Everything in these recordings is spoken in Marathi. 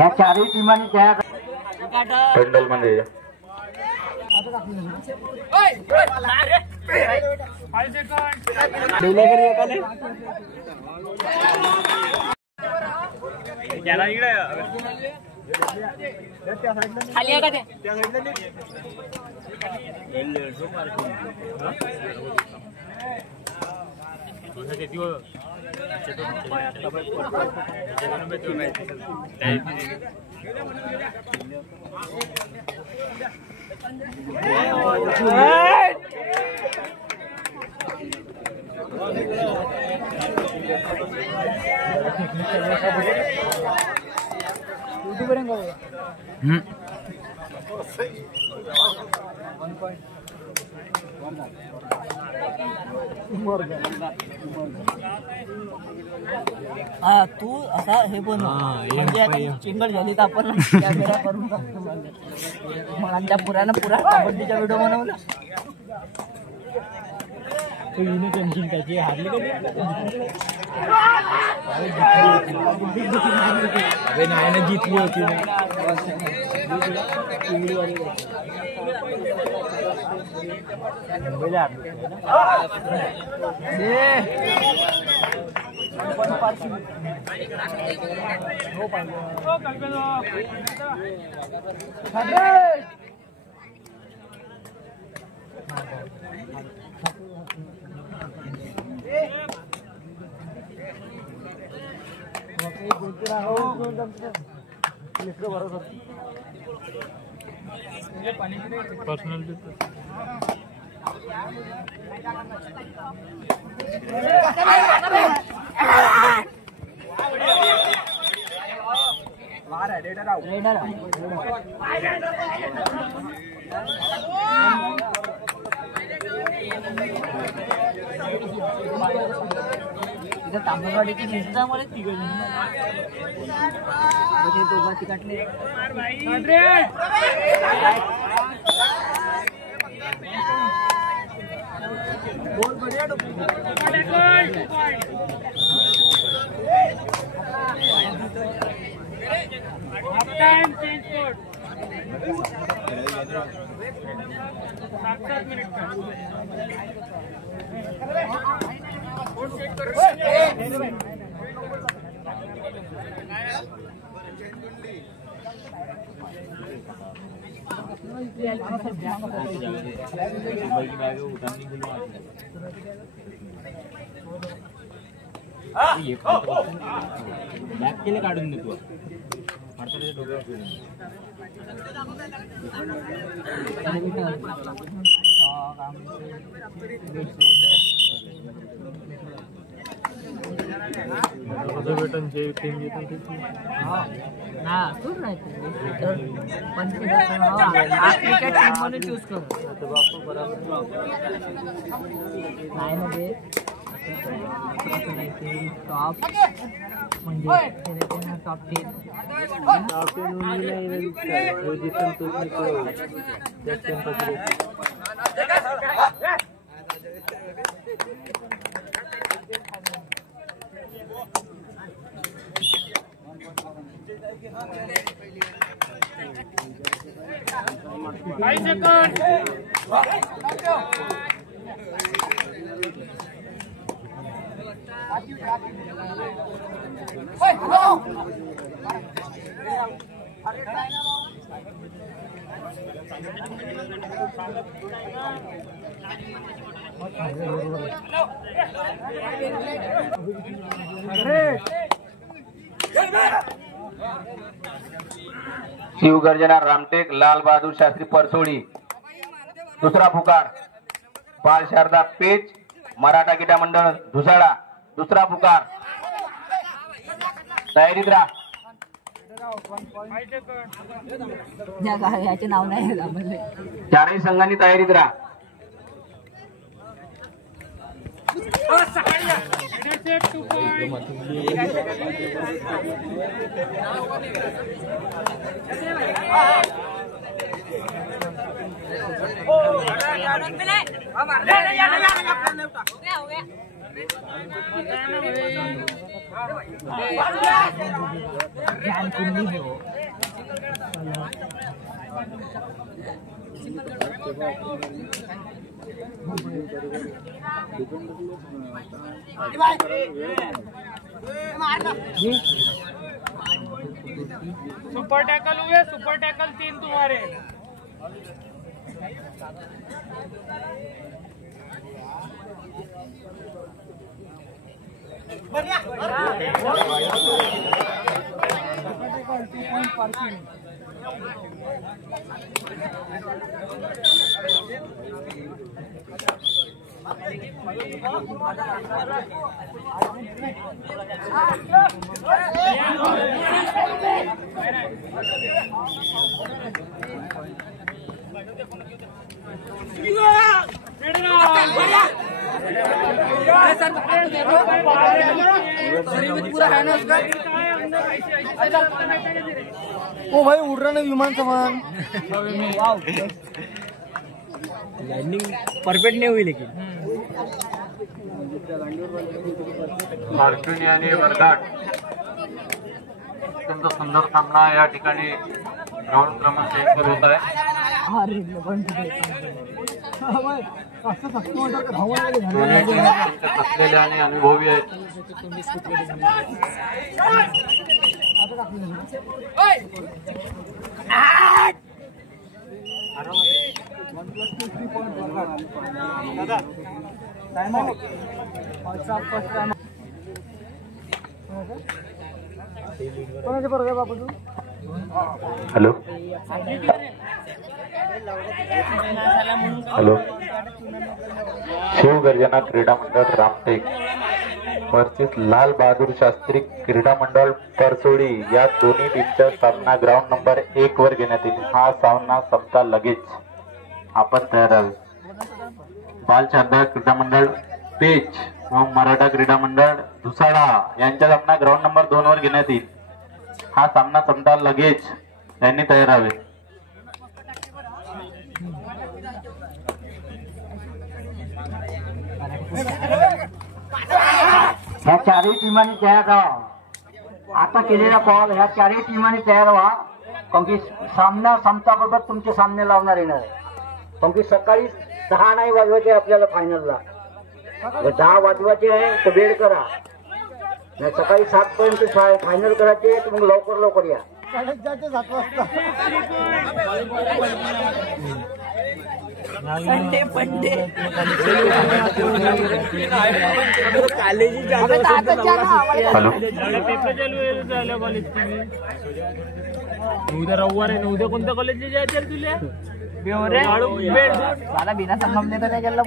ह्या चारही टीमांनी खेळा पेंडल मध्ये खाली आहे का ते हा तू असा हे पण म्हणजे चिंगल झाली तर आपण कॅमेरा करून टाकतो मग आमच्या पुरानं पुरा कबड्डीचा व्हिडिओ बनवला टेन्शन त्याची हारली अरे नाही ना जिंकली होती पर्सनल तांबडवाडीची दिसता मला तिघ दोघांची काटले बॅक केले काढून देतो म्हणून चूज करू नाही टॉप म्हणजे टॉप 5 seconds. शिवगर्जना रामटेक लाल बहादूर शास्त्री परसोडी दुसरा पुकार बाल शारदा पेच मराठा गीता मंडळ धुसाडा दुसरा पुकार तयारीत राहा याचे नाव नाही चारही संघांनी तयारीत राहा कुंडी है वो सुपर टैकल हुए, सुपर टैकल 3 तुम्हारे। ओ भाई उड़ रहा ना विमान सामान लँडिंग परफेक्ट नाही होईल लेकिन अर्जुन आणि वर्गाट अत्यंत सुंदर सामना या ठिकाणी ग्राउंड क्रमांक 1 वर होत आहे. दोन्ही असलेले आणि अनुभवी आहेत. हॅलो हॅलो शिवगर्जना क्रीडा मंडळ रामटेक वर्सेस लाल बहादूर शास्त्री क्रीडा मंडळ परसोडी या दोन्ही टीमचा सामना ग्राउंड नंबर 1 वर घेण्यात येईल. हा सामना संपता लगेच आपण तयार आहोत. बाल शारदा क्रीडा मंडळ पेच व मराठा क्रीडा मंडळ धुसाडा यांचा सामना ग्राउंड नंबर 2 वर घेण्यात येईल. हा सामना संपता लगेच त्यांनी तयार राहावे. ह्या चारही टीमांनी तयार राहा. आता केलेला कॉल ह्या चारही टीमांनी तयार व्हा. कारण की सामना संपताबरोबर तुमचे सामने लावणार येणार. कारण की सकाळी 10 नाही वाजवायचे आपल्याला फायनलला. 10 वाजवायचे आहे तर वेळ करा. नाही सकाळी 7 पर्यंत फायनल करायचे तर मग लवकर या. 7 वाजता संडे पंडे हॅलो पेपर चालू कॉलेज उद्या रविवार आहे ना. उद्या कोणत्या कॉलेजला जायचं तुला? मला बिना संगमने तर नाही गेला.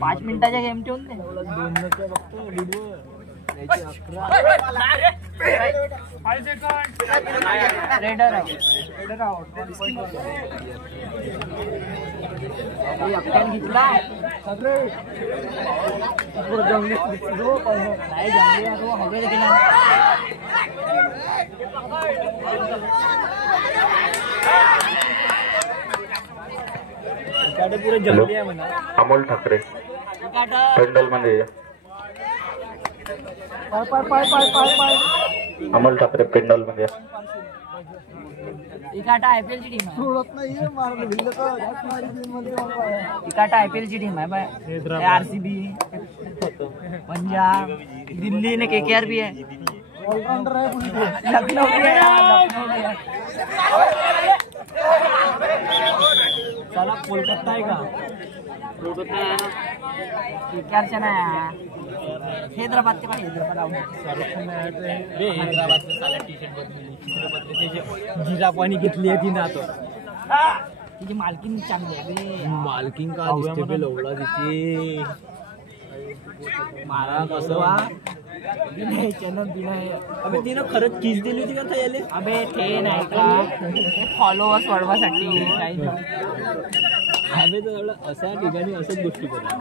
5 मिनिटाच्या गेम ठेवून दे. रेडर एकट्याने घेतला हवे गेला. अमोल ठाकरे पेंडल मध्ये अमोल ठाकरे पेंडल मध्ये इकाटा IPL ची टीम आहे. इकाटा IPL ची टीम आहे बाय. RCB पंजाब दिल्ली ने KKR भी है. लखनऊ भी है. चला कोलकाता आहे का? KKRच्या नाही. हैदराबादचे पण जिजा पाणी घेतली आहे तिने. आता तिची मालकीन चांगली आहे. मालकीन का दिसते लवला तिची. मला कसं वा अबे तिनं खरंच किस दिली होती का याले? अबे ते नाही का फॉलोअर्स वाढवासाठी काही. अबे तर अशा ठिकाणी असंच गोष्टी करतात.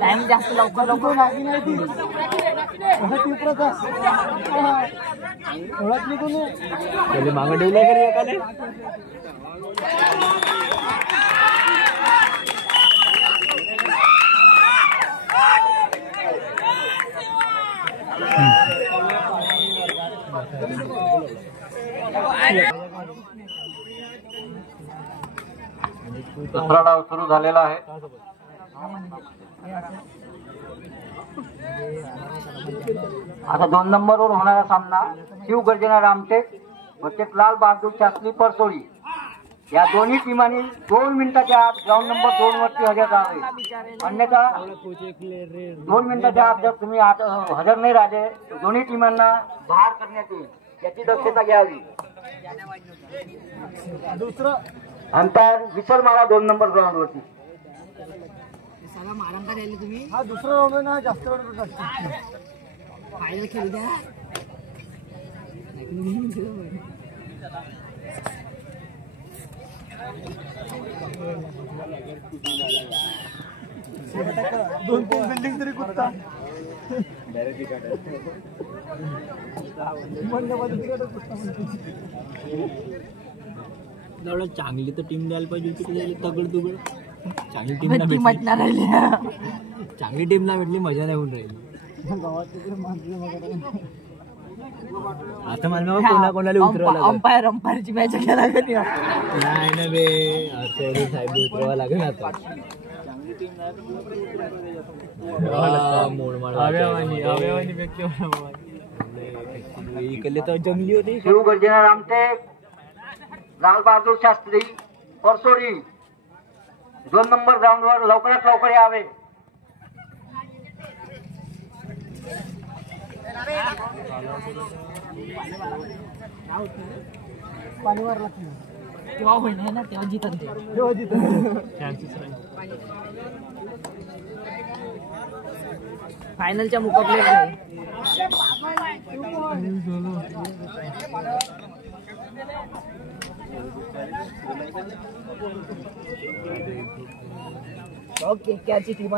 टाइम जास्त लवकर मागं ठेवलं का रे एकाने? दुसरा डाव सुरू झालेला आहे. आता 2 नंबरवर होणारा सामना शिवगर्जना रामटेक वर्सेस लाल बहादूर शास्त्री परसोडी. या दोन्ही टीमांनी 2 मिनिटाच्या आत ग्राउंड नंबर 2 वरती हजर राहावे, अन्यथा 2 मिनिटाच्या आत जर तुम्ही हजर नाही राहिले तर दोन्ही टीमांना बाहेर करण्यात येईल, याची दक्षता घ्यावी. दुसरं अंतर विसर मारा 2 नंबर ग्राउंड वरती. तुम्ही हा दुसरा राऊंड ना जास्त फायनल खेळू द्या. दोन तीन बिल्डिंग तरी कुठता चांगली तर टीम द्यायला पाहिजे होती. तगड तुगड चांगली टीम चांगली टीम ना भेटली, मजा नाही होऊन राहिली. आता मला कोणाला उतरवा अंपायरची मॅच खेळायला नाही ना बे. साहेब उतरवा लागेल आता. इकडले तर जंगली होती. शिवगर्जना रामटेक लाल बहादूर शास्त्री परसोडी 2 नंबर ग्राउंड वर लवकरात लवकर यावे. तेव्हा होईल ना, तेव्हा जितन फायनलच्या मुकाबल्यात. ओके त्याची टीम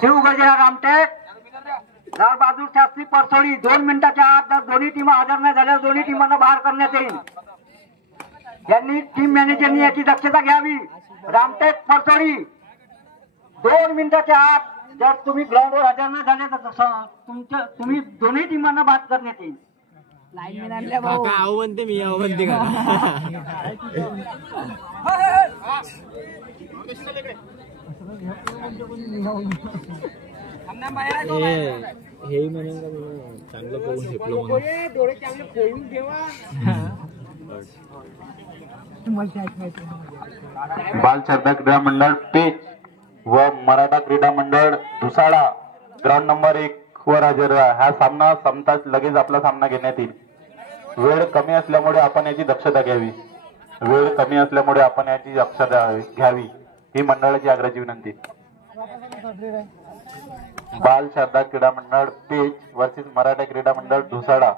शिवगर्जना रामटेक लाल बहादूर शास्त्री परसोडी 2 मिनिटाच्या आत जर दोन्ही टीमा हजर नाही झाल्या दोन्ही टीमांना बाहेर करण्यात येईल. यांनी टीम मॅनेजरनी याची दक्षता घ्यावी. रामटेक परसोडी 2 मिनिटाच्या आत जर तुम्ही ग्राउंडवर हजर नाही झाले तर तुम्ही दोन्ही टीमांना बाद करण्यात येईल. लाईनमॅन आणल्या भाऊ. आव म्हणते मी, आव म्हणते का? हे म्हणून चांगलं करून घेतलं डोळे चांगले खोलून ठेवा. बाल श्रद्धा क्रीडा मंडळ पेच व मराठा क्रीडा मंडळ धुसाडा ग्राउंड नंबर 1 वर हजर राहा. हा सामना संपताच लगेच आपला सामना घेण्यात येईल. वेळ कमी असल्यामुळे आपण याची दक्षता घ्यावी. ही मंडळाची आग्रहाची विनंती. बाल श्रद्धा क्रीडा मंडळ पेच वर्सेस मराठा क्रीडा मंडळ धुसाडा.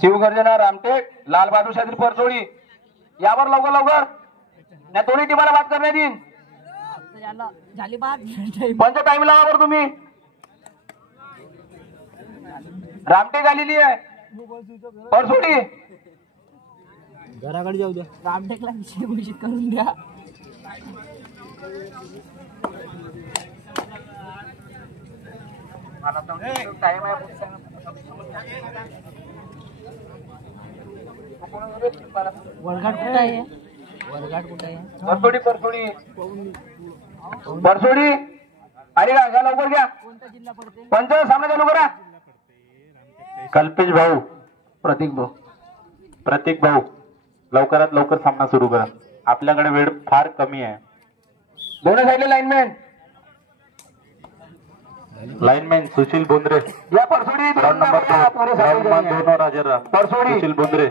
शिवगर्जना रामटेक लाल बहादूर शास्त्री परसोडी यावर लवकर या दोन्ही टीमाला बाद करण्यात येईल. झाली बाद. पंच टाइम लावा तुम्ही. रामटेक आलेली आहे परसोडी. घराकडे जाऊ द्या. रामटेकला विषय घोषित करून द्या. टाइम आहे. वरघाट कुठं आहे? वरघाट कुठं आहे? परसोडी आणि घ्या लवकर घ्या. कोणता जिल्हा पडते? पंच सामना चालू करा. कल्पेश भाऊ, प्रतीक भाऊ लवकरात लवकर सामना सुरू करा. आपल्याकडे वेळ फार कमी आहे. दोन्ही साईडले लाइनमैन सुशील बोंद्रे या परसोडी ग्राउंड नंबर 2 वर हजर रहा. परसोडी सुशील बोंद्रे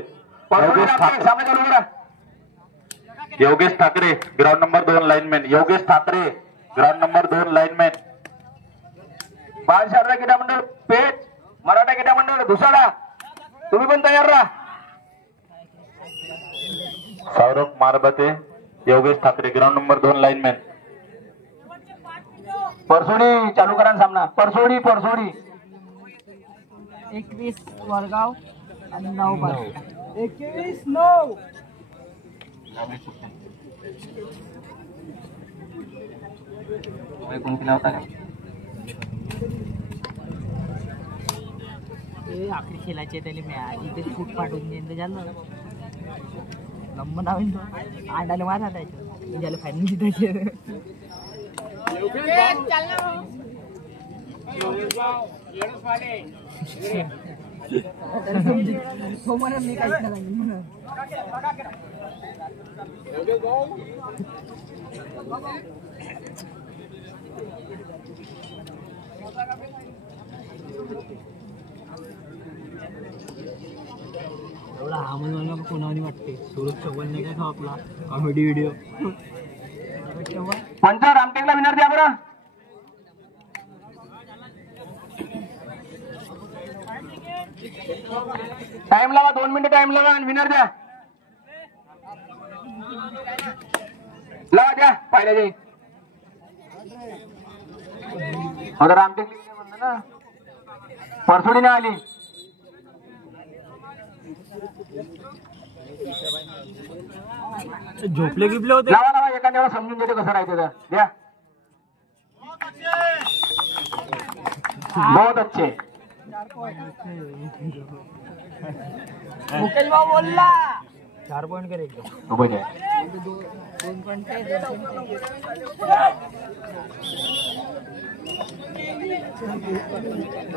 सामना चालू करा. Yogesh Thackeray ground number 2 lineman, Yogesh Thackeray ground number 2 lineman. Balsharda क्रीडा मंडळ पेठ, मराठा क्रीडा मंडळ धुसाडा, तुम्ही पण तयार राहा. Saurabh Marbate, Yogesh Thackeray ground number 2 lineman. Parsodi चालू करा सामना. परसोडी 21 वरगाव आणि 9 21 9. आखरी खेळायचे त्याला मी इथे फूट पाठवून देईन झालं नंबर नावीन तो अंडाला मारा त्याच्या ज्याला फायनल जितायचे. हो म्हणा मी काहीच नाही म्हणून एवढा आमल मला कोणावनी वाटते. सुरज चव्हाण नाही का आपला कॉमेडी व्हिडिओ. पंच रामटेकला विनर द्या बरं. टाइम लावा, 2 मिनिटं टाइम लावा आणि विनर द्या. लावा द्या पाहिल्या जाईल. आता रामटेक म्हणलं ना, परसोडी नाही आली. झोपले गिपले होते. लावा लावा, एखाद्या वेळा समजून घेते कसं राहायचं. द्या. बहुत अच्छे. मुकेश भाऊ बोलला 4 पॉइंट करे एकदम. उभं घ्या. 2 पॉइंट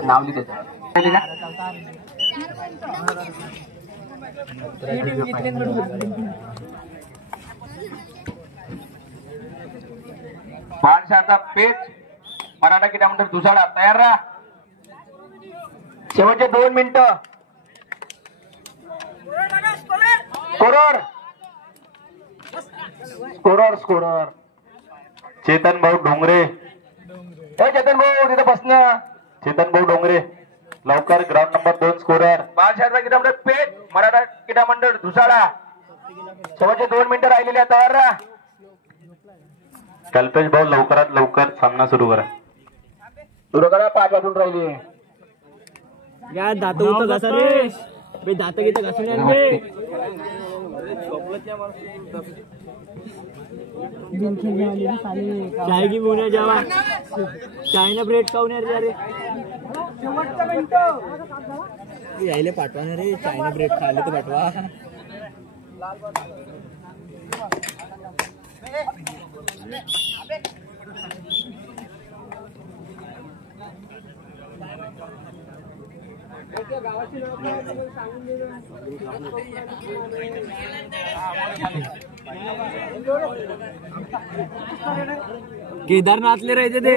नाव लिहिते. बाणशाचा पेच मराठा क्रीडा मंडळ धुसाडा तयार राहा. शेवटचे 2 मिनिटं. स्कोरर चेतन भाऊ डोंगरे, चेतन भाऊ तिथे बसणं. चेतन भाऊ डोंगरे लवकर ग्राउंड नंबर 2 स्कोरर. बाणशाचा क्रीडा मंडळ पेठ, मराठा क्रीडा मंडळ धुसाडा. शेवटचे 2 मिनिटं राहिलेले आहेत. तयार राहा. कल्पेश भाऊ लवकरात लवकर सामना सुरू करा. सुरू करा. 5 वाजून राहिली. या दात होतं घासा रे बे. दात घेत घासून रे. चाय की बोना जावा. चायना ब्रेड खाऊन यार रे. यायला पाठवा ना रे. चायना ब्रेड खायला तर पाठवा. केदारनाथले राहायचे ते.